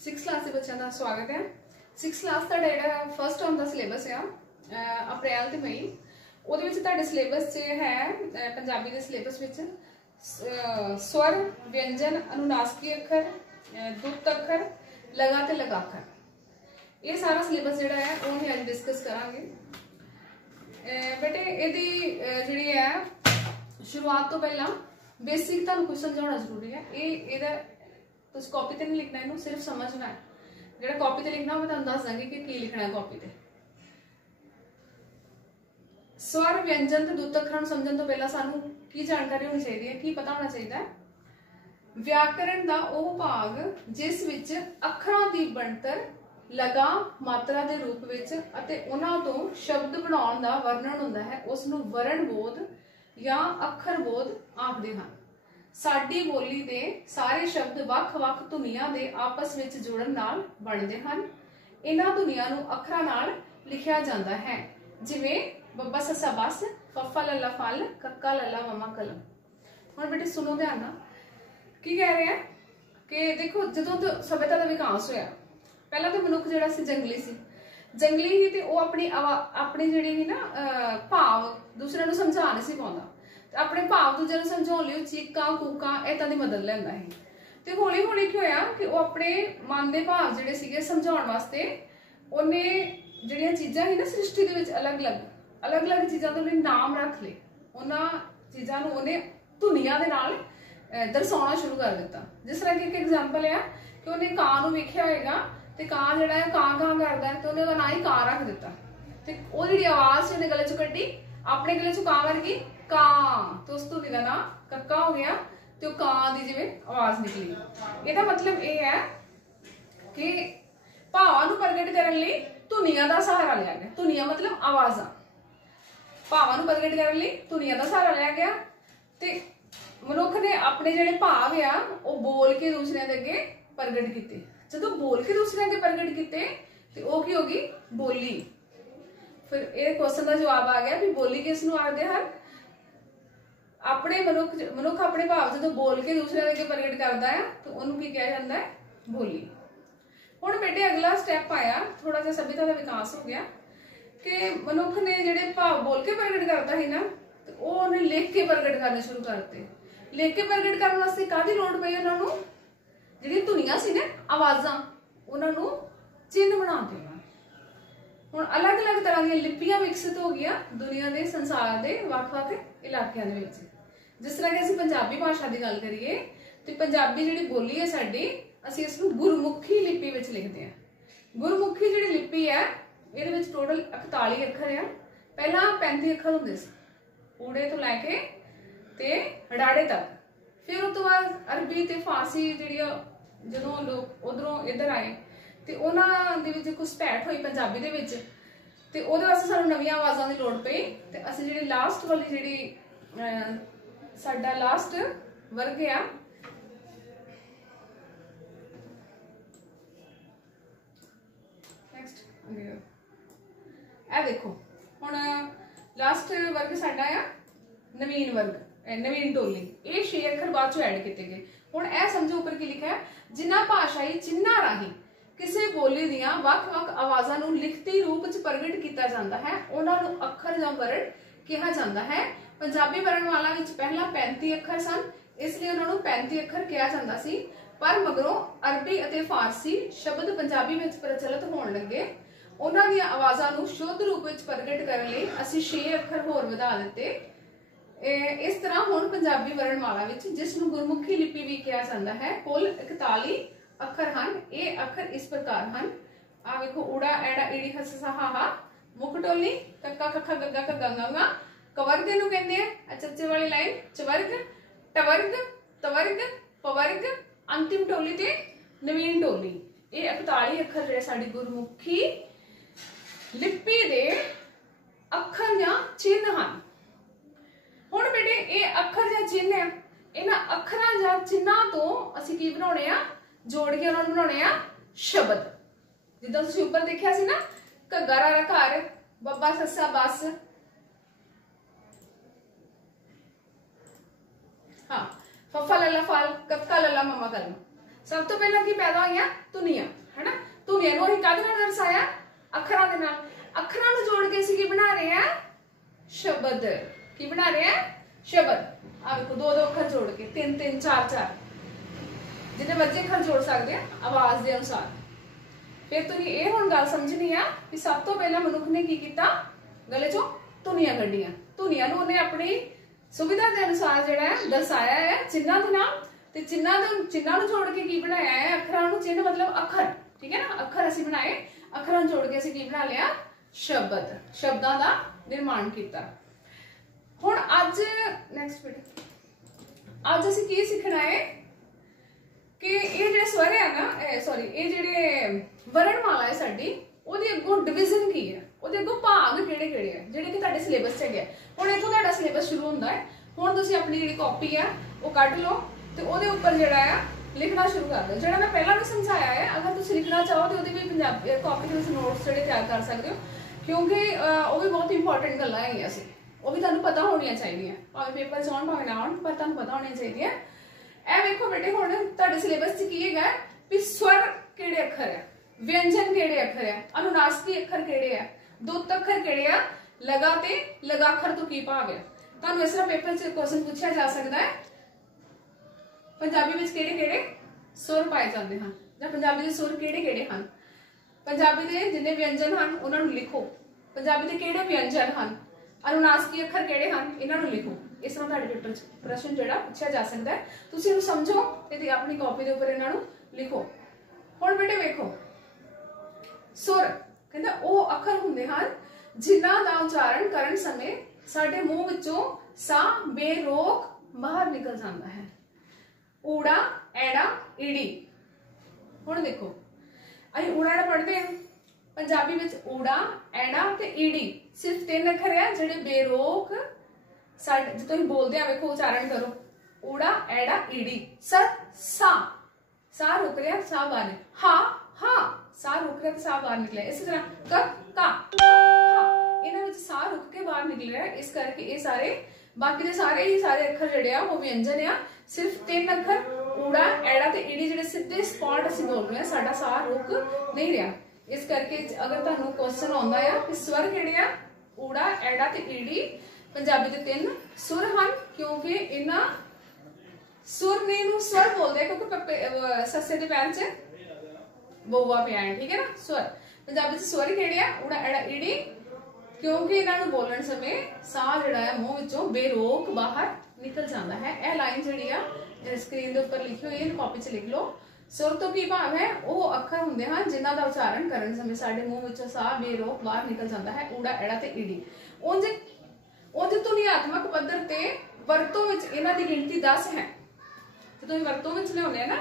Six class के बच्चों का स्वागत है। सिक्स क्लास का जो फर्स्ट टर्म का सिलेबस है अप्रैल तो मई वो सिलेबस है पंजाबी के सिलेबस स्वर व्यंजन अनुनासिकी अखर दुत्त अखर लगा ते लगाखर ये सारा सिलेबस जो है वो हम अज डिस्कस करांगे। बेटे यदि जी है शुरुआत तो पहला बेसिक तुहानूं कुछ समझाना जरूरी है। ये कॉपी ते नहीं लिखना, इनू सिर्फ समझना है। जो कॉपी ते लिखना मैं तुहानूं दस देंगी कि की लिखना है कॉपी ते। स्वर व्यंजन ते दुत्त अखरां नूं समझण तो पहला सानूं की जानकारी होनी चाहिए है, की पता होना चाहिए। व्याकरण का वह भाग जिस विच अखरां दी बनतर लगा मात्रा के रूप विच अते उन्हां तों शब्द बनाउण दा वर्णन हुंदा है, उस नूं वरण बोध या अखर बोध आखदे हन। साडी बोली दे सारे शब्द वख-वख धुनियां दे आपस विच जुड़न नाल बनदे हन। इन्हां धुनियां नूं अखरां नाल लिखिया जांदा है, जिवें बब्बा ससा बस, फफ्फा लल्ला फल, कक्का लल्ला मम्मा कलम। हुण बेटे सुनो ध्यान नाल की कह रहे हैं कि देखो जदों तो सभ्यता का विकास होया पहला तो मनुख जिहड़ा सी जंगली ही ते वो अपनी जिहड़ी ही ना भाव दूसरे नूं समझा नहीं सी पाउंदा, अपने भाव दूजे नूं समझाउण लई चीकां कूकां इदां दी मदद लैंदा है। ते हौली हौली की होया कि वो अपने मन के भाव जिहड़े सीगे समझाउण वास्ते उहने जिहड़ियां चीज़ां ही ना सृष्टि दे विच अलग अलग चीज़ां दे नाम रख लए। उन्हां चीज़ां नूं उहने धुनियां दे नाल दर्शाउणा शुरू कर दिता। जिस तरह की एक एग्जाम्पल है कि उन्हें कां नूं वेखिया होएगा ते कां जिहड़ा है कां कां करदा है, तो उन्हें उहदा नाम ही कां रख दिता। ते ओह जिहड़ी आवाज़ उहने गले चों कड्ढी अपने गले चों कां वर्गी कां, तो उस धुनी का नाम कक्का हो गया। तो कां दी जिवें आवाज़ निकली। इसदा मतलब यह है कि भावां नूं प्रगट करन लई धुनियां दा सहारा लिया गया। धुनियां मतलब आवाज़ां, भावां नूं प्रगट करन लई धुनियां दा सहारा लिया गया। ते मनुख ने अपने जिहड़े भाव आ वो बोल के दूसरे के अगे प्रगट किए। जदों बोल के दूसरे अगे प्रगट किए तो वह की होगी बोली। फिर ये क्वेश्चन का जवाब आ गया भी बोली किस नूं आखदे हन। अपने मनुख अपने भाव जदों बोल के दूसरे अगे प्रगट करता है तो उन्होंने की कहा जाता है बोली। हुण बेटे अगला स्टैप आया, थोड़ा सा सभ्यता का विकास हो गया कि मनुख ने जिहड़े भाव बोल के प्रगट करता है ना तो वो उन्हें लिख के प्रगट करने शुरू करते। लिख के प्रगट करने वास्ते काहदी लोड़ पई उन्होंने, जिहड़ी धुनियां सी ना आवाज़ां उन्होंने चिन्ह बना दिए। हुण अलग अलग तरह की लिपियां विकसित हो गई दुनिया के संसार के वख-वख इलाकों दे विच। जिस तरह कि असीं पंजाबी भाषा की गल करिए तो पंजाबी जिहड़ी बोली है साडी असीं इसनूं गुरमुखी लिपि विच लिखदे हां। गुरमुखी जिहड़ी लिपि है इहदे विच टोटल 41 अखर है। पहला 35 अखर हुंदे सी ऊड़े तो लैके ते हड़ाड़े तक। फिर उस तो बाद अरबी ते फारसी जिहड़ियां जदों लोग उधरों इधर आए तो उन्हां दे विच कुछ घुसपैठ हुई पंजाबी दे विच ते उहदे वास्ते सानूं नवीं आवाज़ां दी लोड़ पई। ते असीं जिहड़ी लास्ट वाली जिहड़ी साडा लास्ट वर्ग आ नेक्स्ट ए देखो हुण लास्ट वर्ग साडा आ नवीन वर्ग नवीन टोली। ये 6 अखर बाद चों ऐड किए गए। हुण ए समझो ऊपर की लिखा है जिन्हां भाषाई चिन्हां राही किसी बोली दियां वख-वख आवाज़ां नूं लिखती रूप च प्रगट किया जाता है उन्हां नूं अखर जां वरण कहा जाता है। पंजाबी वर्णमाला विच पहला 35 अखर सन, इसलिए उन्हां नूं 35 अखर कहा जाता सी। पर मगरों अरबी अते फारसी शब्द पंजाबी विच प्रचलित होण लगे। उन्हां दीयां आवाज़ां नूं शुद्ध रूप विच प्रगट करन लई असीं 6 अखर होर वधा दित्ते। इस तरह हुण पंजाबी वर्णमाला विच जिस नूं गुरमुखी लिपि भी कहा जाता है कुल 41 अखर हन। ये अखर इस प्रकार हन। आ वेखो ऊड़ा ऐड़ा ईड़ी हस्सा हाहा मुख टोली कक्का कक्खा गग्गा घग्गा गंगा कवर्ग नूं कहंदे आ चच्चे वाली लाइन चवर्ग टवर्ग तवर्ग पवर्ग अंतिम टोली ते नवीन टोली। ये 41 अखर जिहड़े साडी गुरमुखी लिपि दे अखर जां चिन्ह हन। हुण बेटे ये अखर जां चिन्ह है, इन्हां अखरां जां चिन्हां तो असीं की बनाउणे आ जोड़ के उन्होंने बनाने शब्द। जिद्दां तुसीं ऊपर देखिया सी ना घग्गा रारा घर बब्बा सस्सा बस, हाँ फफ्फा लल्ला फल कक्का लल्ला मम्मा कलम। सब तो पहला की पैदा हुई धुनिया, है ना। धुनिया नूं असीं काहदे नाल दर्शाया? अखरां दे नाल। अखरां नूं जोड़ के असीं की बना रहे हैं? शब्द। की बना रहे हैं? शब्द। आ देखो दो दो अखर जोड़ के, तीन तीन चार चार, जिन्ने मर्जी अखर जोड़ सकते हैं आवाज के अनुसार। फिर तुसीं ये हुण गल समझनी है कि सब तो पहला मनुख ने की कीता? गले चों धुनियां कड्डियां। धुनियां नूं उहने अपनी सुविधा के अनुसार जिहड़ा है दर्शाया है चिन्हां दे नाल, ते चिन्हां नूं जोड़ के की बनाया है? अखरां नूं। चिन्ह मतलब अखर, ठीक है ना। अखर असीं बनाए, अखरां जोड़ के असीं की बना लिया? शब्द। शब्दां दा निर्माण किया। हुण अज नैक्सट बेटे, अज असीं की सीखना है कि ये जो स्वर है ना, सॉरी ये जो वर्णमाला है साडी, ਉਹਦੀ ਅੱਗੋਂ डिवीजन की है, ਉਹਦੇ ਅੱਗੋਂ ਭਾਗ ਕਿਹੜੇ-ਕਿਹੜੇ ਹੈ ਜਿਹੜੇ ਕਿ ਤੁਹਾਡੇ ਸਿਲੇਬਸ 'ਚ ਹੈਗੇ। ਹੁਣ ਇੱਥੋਂ ਤੁਹਾਡਾ ਸਿਲੇਬਸ ਸ਼ੁਰੂ ਹੁੰਦਾ ਹੈ। ਹੁਣ ਤੁਸੀਂ ਆਪਣੀ ਜਿਹੜੀ ਕਾਪੀ ਹੈ ਉਹ ਕੱਢ ਲਓ ਤੇ ਉਹਦੇ ਉੱਪਰ ਜਿਹੜਾ ਆ ਲਿਖਣਾ ਸ਼ੁਰੂ ਕਰ ਦਿਓ। ਜਿਹੜਾ ਮੈਂ ਪਹਿਲਾਂ ਵੀ ਸਮਝਾਇਆ ਹੈ, ਅਗਰ ਤੁਸੀਂ ਲਿਖਣਾ ਚਾਹੋ ਤੇ ਉਹਦੇ ਵੀ ਪੰਜਾਬੀ ਕਾਪੀ ਦੇ ਵਿੱਚ ਨੋਟਸ ਜਿਹੜੇ ਤਿਆਰ ਕਰ ਸਕਦੇ ਹੋ, ਕਿਉਂਕਿ ਉਹ ਵੀ ਬਹੁਤ ਇੰਪੋਰਟੈਂਟ ਗੱਲਾਂ ਹੈਗੀਆਂ ਸੀ, ਉਹ ਵੀ ਤੁਹਾਨੂੰ ਪਤਾ ਹੋਣੀਆਂ ਚਾਹੀਦੀਆਂ, ਭਾਵੇਂ ਪੇਪਰ 'ਚ ਆਉਣ ਭਾਵੇਂ ਨਾ ਆਉਣ, ਪਰ ਤੁਹਾਨੂੰ ਪਤਾ ਹੋਣੀਆਂ ਚਾਹੀਦੀਆਂ। ਇਹ ਵੇਖੋ बेटे हुण तुहाडे सिलेबस च की हैगा भी स्वर किहड़े अखर है, व्यंजन किहड़े अखर है, अनुनासिकी अखर किहड़े है, दुत्त अखर किहड़े है, लगा ते लगाखर तो की भाग है। तुहानूं इस तरह पेपर च क्वेश्चन पूछा जा सकदा है पंजाबी विच किहड़े-किहड़े सुर पाए जांदे हन, जां पंजाबी दे सुर किहड़े-किहड़े हन, पंजाबी दे जिन्ने व्यंजन हन उन्हां नूं लिखो, पंजाबी दे किहड़े व्यंजन हन, अनुनासिकी अखर किहड़े हन, इन्हां नूं लिखो। इस तरह तुहाडे पेपर च प्रश्न जिहड़ा पूछा जा सकता है, तुसीं इहनूं समझो ते अपनी कॉपी दे उपर इन्हां नूं लिखो। हुण बेटे वेखो, सुर कहंदा ओह अखर हुंदे हन जिन्हां दा उच्चारण करन समय साडे मूंह विचों साह बेरोक बाहर निकल जांदा है। ऊड़ा, ऐड़ा, ईड़ी। हुण देखो असीं ऊड़ा ऐड़ा पढ़दे हां, पंजाबी विच ऊड़ा, ऐड़ा ते ईड़ी सिर्फ 3 अखर है जिहड़े बेरोक साडे जो तुसीं बोलदे आ वेखो उच्चारण करो, ऊड़ा, ऐड़ा, ईड़ी। स सा, सा रुक रहा, सा बाहर निकले, हा हा, सा रुक रहा, सा बाहर निकले। इसी तरह क का, खा, इन्हां विच सा रुक के बाहर निकल रहा है, इस करके ये सारे बाकी दे सारे ही सारे अखर जिहड़े आ वो व्यंजन आ। सिर्फ 3 अखर ऊड़ा, ऐड़ा ते ईड़ी जिहड़े सीधे स्पॉट असीं बोल रहे हैं, साडा सा रुक नहीं रहा। इस करके अगर तुहानूं क्वेश्चन आउंदा आ कि स्वर किहड़े आ, ऊड़ा, ऐड़ा ते ईड़ी, पंजाबी दे 3 सुर हन, क्योंकि इन्हां सुर ने नूं स्वर बोलदे क्योंकि सस्से दे पैर च बौवा पिया है, ठीक है ना। स्वर पंजाबी च स्वर किहड़े आ, ऊड़ा, ऐड़ा, ईड़ी, क्योंकि इन्हां नूं बोलण समय साह जिहड़ा है मूंह विचों बेरोक बाहर निकल जाता है। यह लाइन जिहड़ी आ स्क्रीन दे उपर लिखी हुई है, कॉपी च लिख लो। सुर तो की भाव है, वह अखर हुंदे हन जिन्हां दा उच्चारण करन समय साडे मूंह विचों साह बेरोक बाहर निकल जाता है, ऊड़ा, ऐड़ा ते ईड़ी। उंज धुनियात्मक पद्धर ते वरतों विच इन्हां दी गिनती 10 है। जो तुसीं वरतों विच लिआउंदे ना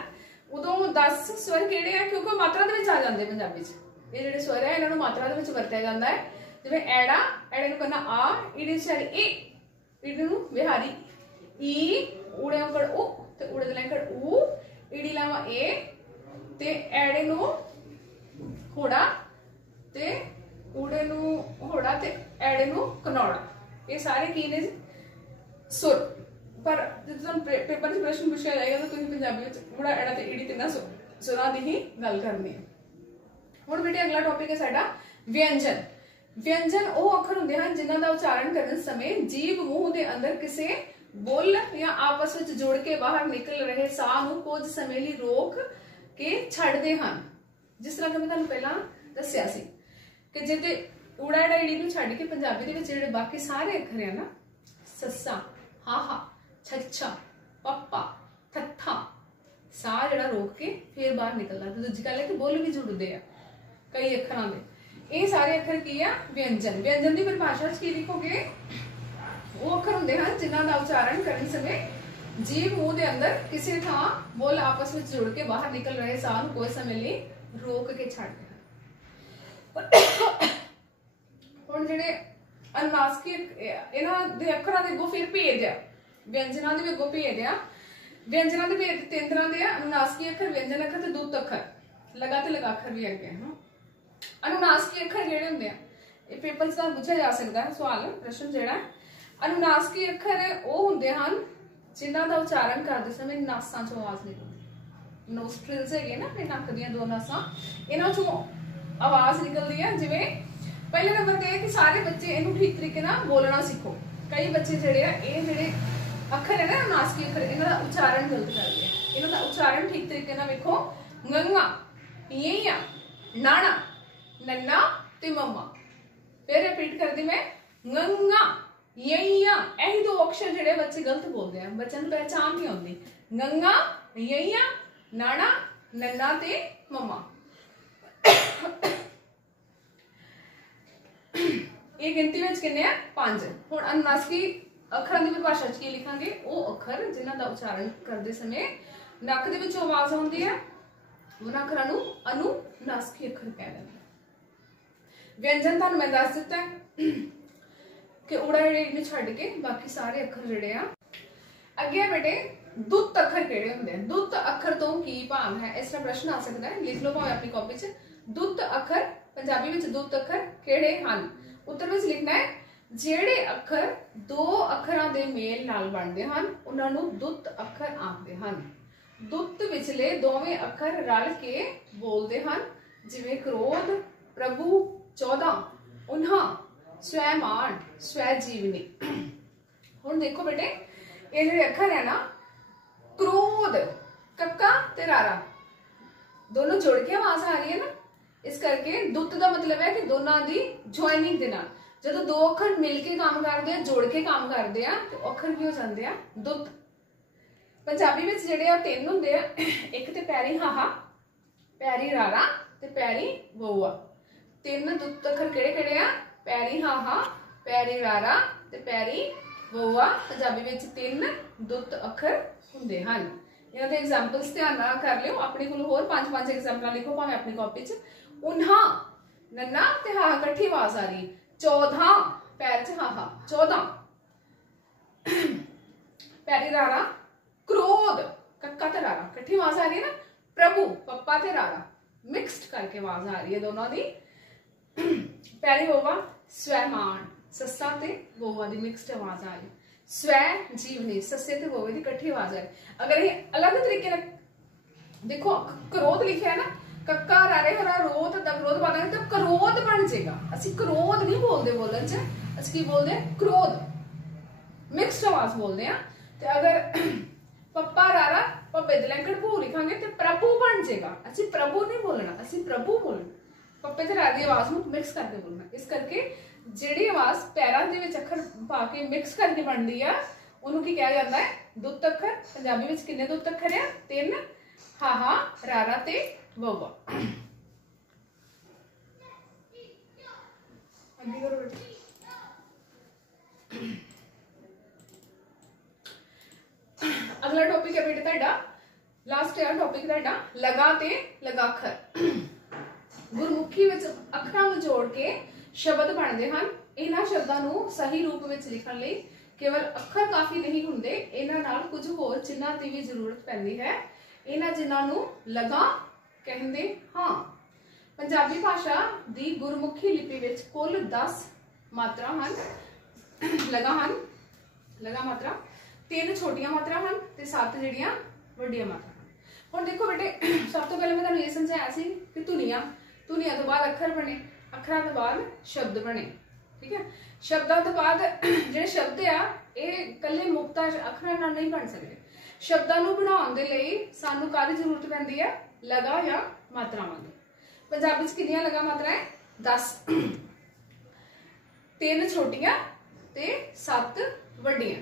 उदों 10 स्वर किहड़े आ, क्योंकि मात्रा दे विच आ जांदे पंजाबी च। ये जिहड़े स्वर है इन्हां नूं मात्रा दे विच वरतिया जांदा है। जिवें ऐड़ा, ऐड़े नूं करना आ, ईड़ी विचारी ए, ईड़ी नूं बिहारी ई, ऊड़े औंकड़ उ ते ऊड़े दे लैंकड़ ऊ, ईड़ी लावा ए ते ऐड़े नूं होड़ा ते ऊड़े नूं होड़ा ते ऐड़े नूं कनौड़ा। ये सारे की ने सुर। पर जो पेपर च प्रश्न पूछा जाएगा तो तुसीं पंजाबी में ऊड़ा, ऐड़ा ते ईड़ी 3 सुरां दी ही गल करनी है। हुण बेटे अगला टॉपिक है साडा व्यंजन। व्यंजन वो अखर हुंदे हन जिन्हां दा उच्चारण करन समय जीभ मूंह दे अंदर किसी बुल या आपस विच जुड़ के बाहर निकल रहे साह नूं कुछ समय लई रोक के छड्डदे हन। जिस तरह कि मैं तुहानूं पहलां दस्सिया सी कि जे ते ऊड़ा, ऐड़ा, ईड़ी नूं छड्ड के पंजाबी दे विच जिहड़े बाकी सारे अखर है ना, सस्सा, हाहा, छच्छा, पप्पा, थत्था, साह जिहड़ा रोक के फिर बाहर निकलदा। ते दूजी गल है कि बुल भी जुड़दे आ कई अखरां दे। ये सारे अखर की आ व्यंजन। व्यंजन की परिभाषा की लिखोगे, वो अखर हुंदे हन जिन्हां दा उच्चारण करन समय जीभ मूंह दे अंदर किसी थां बुल आपस में जुड़ के बाहर निकल रहे साह नूं कोई समय लई रोक के छड्डदे हन। हुण जिहड़े अनुनासिकी इन्हां दे अखरां दे अगों फिर भेद आ, व्यंजनां दे भी अगों भेद आ। व्यंजनां दे भेद 3 तरह दे आ, अनुनासिकी अखर, व्यंजन अखर ते दुत्त अखर, लगा ते लगाखर भी अगे है। अनुनासिकी अखर जिहड़े हुंदे आ, ये पेपर च पूछा जा सकता है सवाल, प्रश्न जिहड़ा अनुनासिकी अखर वो हुंदे हन जिन्हां दा उच्चारण करदे समय नासां चों आवाज निकलदी। नोस्ट्रिल्स है ना अपने नक दी दो नसां, इन्हां चों आवाज निकलती है। जिवें पहले नंबर ते है कि सारे बच्चे इनू ठीक तरीके नाल बोलना सीखो। कई बच्चे जिहड़े आ ये जिहड़े अखर है ना नासकी अखर, इन्हां दा उच्चारण गलत करदे आ। इन्हां दा उच्चारण ठीक तरीके नाल वेखो, गंगा, येया, नाना, नन्ना ते मम्मा। फिर रिपीट कर दी मैं, गंगा, येया। यही दो अक्षर जिहड़े बच्चे गलत बोलते हैं, बच्चों को पहचान नहीं आती। गंगा, येया, नाना, नन्ना ते मम्मा। ये गिनती में किन्ने आ? 5। हुण अनुनासिकी अखरां दी परिभाषा च की लिखांगे? वो अखर जिन्हां दा उच्चारण करते समय नक दे विचों आवाज आउंदी है, उन्हां अखरां नूं अनुनासिकी अखर कहते हैं। व्यंजन तुहानूं मैं दस दिता है कि उड़ा इहनूं छड्ड के बाकी सारे अखर जिहड़े आ। अगे बेटे दुत्त अखर किहड़े हुंदे हैं? दुत्त अखर तो की भाव है? इस तरह प्रश्न आ सकता है, लिख लो भावें अपनी कॉपी च। दुत्त अखर पंजाबी विच दुत्त अखर किहड़े हन? उत्तर विच लिखना है ਜਿਹੜੇ ਅੱਖਰ ਦੋ ਅੱਖਰਾਂ ਦੇ ਮੇਲ ਨਾਲ ਬਣਦੇ ਹਨ ਉਹਨਾਂ ਨੂੰ ਦੁੱਤ ਅੱਖਰ ਆਖਦੇ ਹਨ। ਦੁੱਤ ਵਿਚਲੇ ਦੋਵੇਂ ਅੱਖਰ ਰਲ ਕੇ ਬੋਲਦੇ ਹਨ, ਜਿਵੇਂ ਕ੍ਰੋਧ, ਪ੍ਰਭੂ, 14, ਉਨ੍ਹਾਂ, स्वैमान, स्वैजीवनी। ਹੁਣ देखो बेटे ये ਜਿਹੜੇ ਅੱਖਰ है ना, क्रोध, कक्का ते रारा दोनों जुड़ के आवाज आ रही है ना, इस करके दुੱਤ ਦਾ मतलब है कि दोनों की ज्वाइनिंग ਦੇ ਨਾਲ ਜਦੋਂ दो अखर मिलके काम करते हैं, जोड़ के काम करते हैं, तो अखर की हो जाते हैं दुੱਤ। पंजाबी में जिहड़े आ 3 हुंदे आ, एक ते पैरी हाहा, पैरी रारा ते पैरी वहुआ। 3 दुੱਤ अखर किहड़े-किहड़े आ? पैरी हाहा, पैरी रारा ते पैरी वहुआ। पंजाबी में 3 दुੱਤ अखर हुंदे हन। इन्हां दे एग्जांपल्स ध्यान नाल कर लियो, अपने कोल होर 5-5 एग्जांपल लिखो भावें अपनी कॉपी च। उन्हां, नन्ना ते हाहा इकट्ठी आवाज आ रही है। 14 पैर च हाहा, 14 पैरी रारा, क्रोध, कक्का ते रारा इकट्ठी आवाज आ रही है ना। प्रभु, पप्पा ते रारा मिक्स्ड करके आवाज आ रही है दोनों दी। पैरी वोवा, स्वैमान, सस्सा ते वोवा दी मिक्स्ड आवाज आ रही। स्वै जीवनी, सस्से ते वोवे दी इकट्ठी आवाज आ रही। अगर ये अलग तरीके देखो, क्रोध लिखा है ना, कक्का रारे हरा रोध दा क्रोध पा देंगे तो क्रोध बन जाएगा। असि क्रोध नहीं बोलते बोलन च, असि की बोलते हैं? क्रोध, मिक्स्ड आवाज बोलते हैं। ते अगर पप्पा रारा पप्पे दे लंकड़ भू लिखांगे तो प्रभु बन जाएगा। असि प्रभु नहीं बोलना, असि प्रभु बोलना। पप्पे ते रारे दी आवाज नूं मिक्स करके बोलना। इस करके जिहड़ी आवाज पैरां दे विच अखर पा के मिक्स करके बनदी आ, उहनूं की कहा जाता है? दुੱਤ अखर। पंजाबी विच किन्ने दुੱਤ अखर आ? 3, हाहा, रारा ते वहुआ। अगला टॉपिक है बेटे तुहाडा, लास्ट है टॉपिक तुहाडा लगा ते लगाखर। गुरमुखी विच अखरां नूं जोड़ के शब्द बनते हैं। इन्हां शब्दां नूं सही रूप विच लिखण लई केवल अखर काफी नहीं हुंदे, इन्हां नाल कुछ होर चिन्हां दी भी जरूरत पैंदी है। इन्हां जिन्हां नूं लगा कहंदे हां। पंजाबी भाषा दी गुरमुखी लिपि विच कुल 10 मात्रा हन, लगा हन, लगा मात्रा। 3 छोटियां मात्रा हन ते 7 जिहड़ियां वड्डियां मात्रा हन। हुण देखो बेटे, सब तो पहले मैं तुहानूं ये समझाया सी कि धुनियां, धुनियां तो बाद अखर बने, अखरां तो बाद शब्द बने। ठीक है, शब्दां तो बाद जिहड़े शब्द आ ये कल्ले मुक्ता अखरां नाल नहीं बन सकदे। शब्दां नूं बनाउण दे लई सानूं काहदी जरूरत पैंदी है? लगा या मात्रावां दी। पंजाबी च कितनियां लगा मात्राएं? 10। 3 छोटियां ते 7 वड्डियां।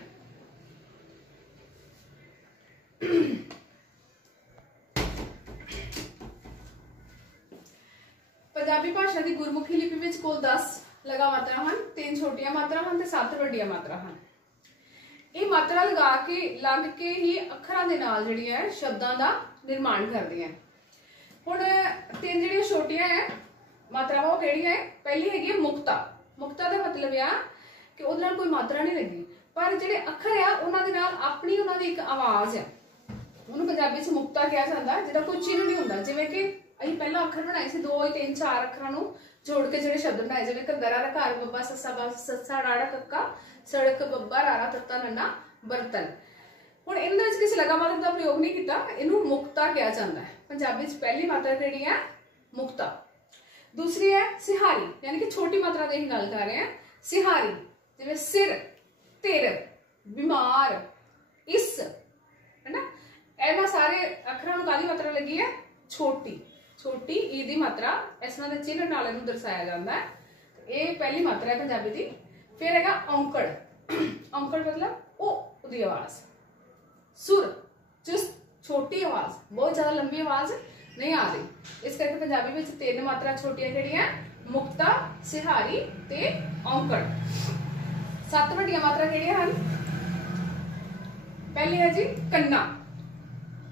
पंजाबी भाषा की गुरमुखी लिपि विच कुल 10 लगा मात्रा हन, 3 छोटियां मात्रा हन ते 7 वड्डियां मात्रा हन। ये मात्रा लग के ही अखरां दे नाल जिहड़ियां शब्दां दा निर्माण करदियां। हुण 3 जिहड़ियां छोटियां है मात्रावां वो किहड़ियां है? पहली हैगी है मुक्ता। मुक्ता दा मतलब आ कि उहदे नाल कोई मात्रा नहीं लगी, पर जिहड़े अखर आ उहनां दे नाल अपनी उहनां दी एक आवाज है, उहनूं पंजाबी च मुक्ता कहा जाता, जिहदा कोई चिन्ह नहीं हुंदा। जिवें कि ਅਸੀਂ ਪਹਿਲਾਂ ਅੱਖਰ ਬਣਾਏ ਸੀ 2 3 4 ਅੱਖਰਾਂ ਨੂੰ ਜੋੜ ਕੇ ਜਿਹੜੇ ਸ਼ਬਦ ਬਣਾਏ, ਜਿਵੇਂ ਘੱਗਰਾ ਰਕਾਰ ਬੱਬਾ ਸੱਸਾ ਬੱਸ ਸੱਸਾ ਰਾੜਾ ਕੱਕਾ ਸੜਕ ਬੱਬਾ ਰਾਰਾ ਤੱਤਾ ਨੰਨਾ ਬਰਤਨ। हुण इहदे विच किसी लगा मात्रा का प्रयोग नहीं किया, इनू मुक्ता कहा जाता है। पंजाबी च पहली मात्रा जिहड़ी है मुक्ता। दूसरी है सिहारी, यानी कि छोटी मात्रा की गल कर रहे हैं। सिहारी जिवें सिर, तिर, बीमार, इस, है ना, इन्हां सारे अखरां नूं काहदी मात्रा लगी है छोटी। छोटी ई दी मात्रा इस तरह के चिन्ह नाल इहनूं दर्शाया जाता है। ये पहली मात्रा है पंजाबी की। फिर हैगा औंकड़। औंकड़ मतलब ओ दी आवाज, सुर, चुस्त, छोटी आवाज, बहुत ज्यादा लंबी आवाज नहीं आ रही। इस करके पंजाबी में 3 मात्रा छोटियां जिहड़ियां मुक्ता, सिहारी ते औंकड़। 7 वड्डियां मात्रा किहड़ियां हन? पहली है जी कन्ना।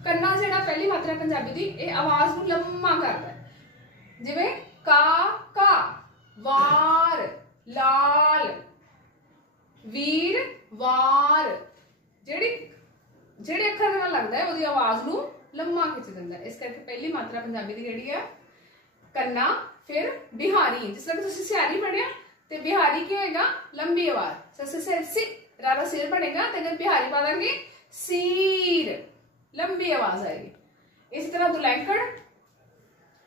कन्ना जिहड़ा पहली मात्रा पंजाबी दी, ये आवाज नूं लम्मा करदा है। जिवें का, वार, लाल, वीर, वार, जेड़े अखर नाल लगदा है, ओदी आवाज नूं लम्मा खिच दिंदा है। इस करके पहली मात्रा पंजाबी दी जिहड़ी है कन्ना। फिर बिहारी, जिस तरह तुसीं सिहारी पढ़िया ते बिहारी की होएगा लंबी आवाज, ससे सिर सी, रारा सिर बनेगा ते अगर बिहारी पा देंगे सीर, लंबी आवाज आएगी। इसी तरह दुलैंकड़,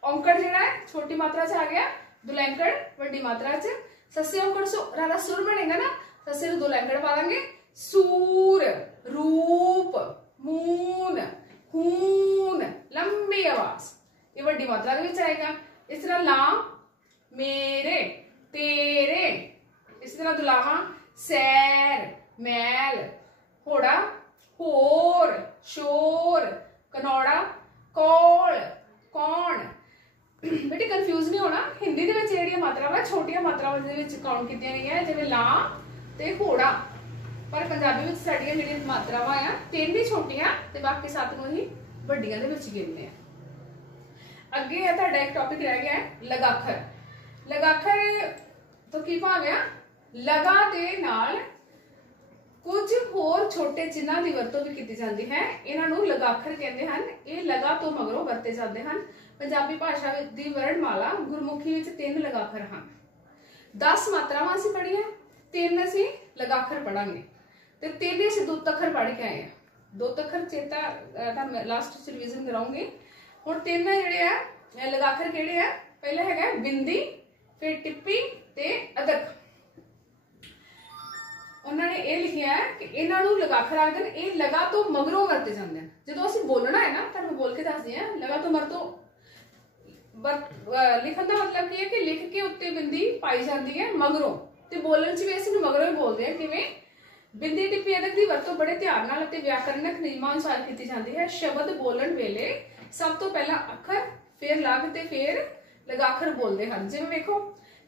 औंकड़ जिहड़ा है छोटी मात्रा च आ गया, दुलैंकड़ वड्डी मात्रा च, ससे औंकड़ सो रारा सुर बनेगा ना, ससे नूं दुलैंकड़ पा देंगे सूर, रूप, मून, खून, लंबी आवाज, ये वड्डी मात्रा दे विच आएगा। इस तरह ला, मेरे, तेरे, इस तरह दुलावा सैर, मैल, होड़ा, होर, शोर, कनौड़ा, कौल, कौन। बेटे कंफ्यूज नहीं होना, हिंदी दे विच जिहड़ियां मात्रावां छोटियां मात्रावां दे विच काउंट कीतियां गईयां, जिवें ला ते होड़ा, पर पंजाबी विच साडीआं जिहड़ियां मात्रावां आ 3 ही छोटियां ते बाकी 7 नूं ही वड्डियां दे विच गिनदे आ। अगे है तुहाडा एक टॉपिक रह गया है लगाखर। लगाखर तो की भाव आ? लगा दे नाल कुछ होर छोटे चिन्हां दी वरतों भी कीती जाती है, इन्हां नूं लगाखर कहते हैं। ये लगा तो मगरों वरते जाते हैं। पंजाबी भाषा दी वर्णमाला गुरमुखी विच 3 लगाखर हैं। 10 मात्रावां असीं पढ़ीआं, 3 असीं लगाखर पढ़ांगे ते 3 असीं दुत्त अखर पढ़ के आए हैं। दुत्त अखर चेता तुहानूं लास्ट च रिवीजन कराऊंगी। हुण 3 जिहड़े आ लगाखर किहड़े आ? पहला हैगा बिंदी, फिर टिप्पी ते अदक। उन्होंने ये लिखा है कि इन्हां नूं लगाखर आखदे ने, ये लगा तो मगरों वरते जाते हैं। जो असीं बोलना है ना, तुहानूं बोल के दसदी हां, लगा तो मरतों लिखण दा मतलब की है कि लिख के उत्ते बिंदी पाई जाती है मगरों, ते बोलण च भी असीं मगरों ही बोलदे हां। किवें? बिंदी, टिप्पी, अदक की वरतों बड़े ध्यान नाल ते व्याकरणक नियमां अनुसार की जाती है। शब्द बोलण वेले सब तो पहला अखर, फिर लग ते फिर लगाखर बोलते हैं। जिवें वेखो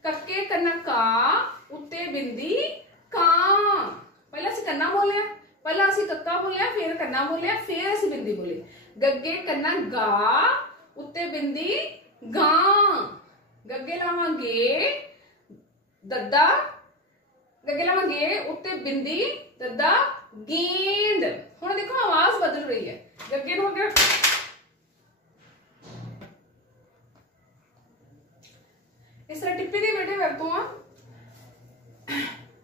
कक्के कन्ना का, उत्ते बिंदी कां। पहला असीं कन्ना बोलिया, पहला असीं कक्का बोलिया, फिर कन्ना बोलिया, फिर असीं बिंदी बोली। गग्गे कन्ना गा, उत्ते बिंदी गां। गग्गे लावांगे दद्दा, गग्गे लावांगे उत्ते बिंदी दद्दा गेंद। हुण देखो आवाज बदल रही है। गग्गे नूं अगर इस तरह टिप्पी दी बेटे वरतों आ,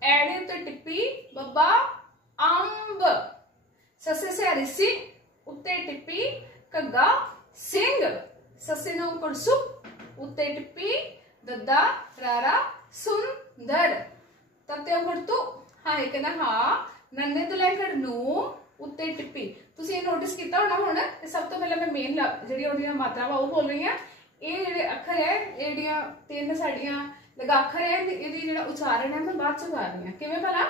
एड़े उत्ते टिप्पी, बब्बा अंब, ससे सिहारी सी, उत्ते टिप्पी, घग्गा सिंह, ससे नूं औंकड़ सु, उत्ते टिप्पी, दद्दा रारा सुंदर, तत्ते औंकड़ तु, हां एक ना हा, नन्ने दुलैंकड़ नूं, उत्ते टिप्पी। तुसीं ये नोटिस कीता होना। हुण सब तो पहले मैं मेन जिहड़ी ओहदियां मात्रावां ओह बोल रही हां। ये जिहड़े अखर है, जिहड़ियां 3 साडीआं लगाखर है, इहदी जिहड़ा उच्चारण है मैं बाद च कर रही हां। किवें भला?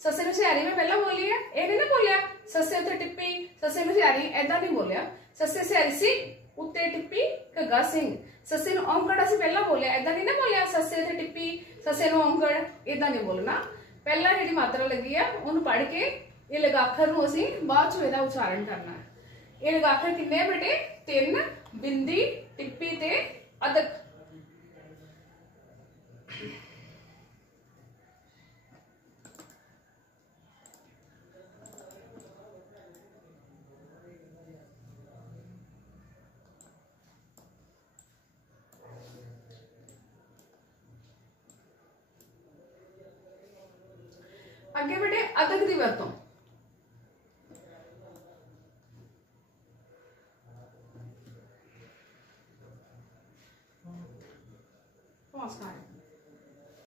ससे नूं सिहारी मैं पहला बोली है, ये नहीं ना बोलिया ससे उत्ते टिप्पी, ससे नूं सिहारी, ऐदां नहीं बोलिया। ससे सिहारी सी, उत्ते टिप्पी, घग्गा सिंह। ससे नूं औंकड़ असीं पहला बोलिया, ऐदां नहीं ना बोलिया ससे उत्ते टिप्पी, ससे नूं औंकड़, ऐदां नहीं बोलना। पहला जिहड़ी मात्रा लगी है उहनूं पढ़ के ये लगाखर नूं असीं बाद च इहदा उच्चारण करना है। ये लगाखर किन्ने बेटे? 3, बिंदी, टिप्पी ते अदक। अगे बेटे अदक की वरतों, पॉज कर रहे हैं।